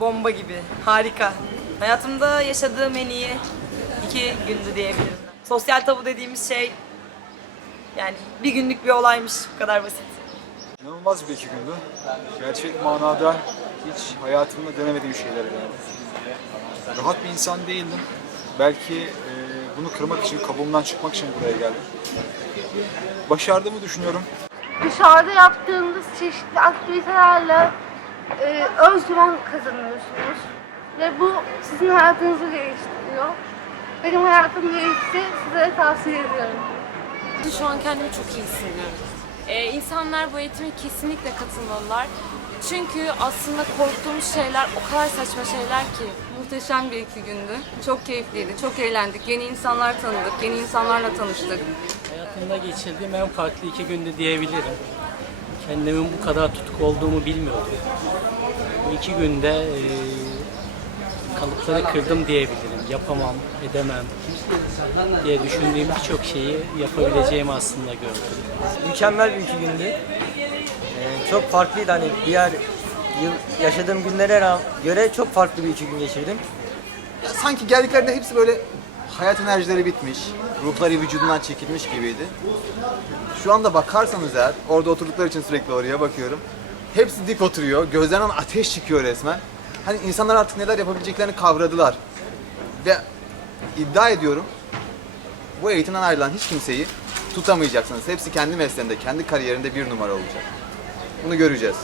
Bomba gibi. Harika. Hayatımda yaşadığım en iyi iki gündü diyebilirim. Sosyal tabu dediğimiz şey yani bir günlük bir olaymış. Bu kadar basit. İnanılmaz bir iki gündü. Gerçek manada hiç hayatımda denemediğim şeyler yani. Rahat bir insan değildim. Belki e, bunu kırmak için, kabuğumdan çıkmak için buraya geldim. Başardığımı düşünüyorum. Dışarıda yaptığınız çeşitli aktivitelerle e, özgüven kazanıyorsunuz. Ve bu sizin hayatınızı değiştiriyor. Benim hayatım değişti, size tavsiye ediyorum. Şu an kendimi çok iyi hissediyorum. Ee, insanlar bu eğitime kesinlikle katılmalılar. Çünkü aslında korktuğumuz şeyler o kadar saçma şeyler ki. Muhteşem bir iki gündü. Çok keyifliydi, çok eğlendik. Yeni insanlar tanıdık, yeni insanlarla tanıştık. Hayatımda geçirdiğim en farklı iki gündü diyebilirim. Kendimin bu kadar tutuk olduğumu bilmiyordum. Bu iki günde e, kalıpları kırdım diyebilirim. Yapamam, edemem diye düşündüğüm birçok şeyi yapabileceğimi aslında gördüm. mükemmel bir iki gündü. Ee, çok farklıydı hani diğer yıl yaşadığım günlere göre çok farklı bir iki gün geçirdim. sanki geldiklerinde hepsi böyle hayat enerjileri bitmiş, ruhları vücudundan çekilmiş gibiydi. Şu anda bakarsanız eğer, orada oturdukları için sürekli oraya bakıyorum. Hepsi dik oturuyor, gözlerinden ateş çıkıyor resmen. Hani insanlar artık neler yapabileceklerini kavradılar. Ve iddia ediyorum, bu eğitimden ayrılan hiç kimseyi tutamayacaksınız. Hepsi kendi mesleğinde, kendi kariyerinde bir numara olacak. Bunu göreceğiz.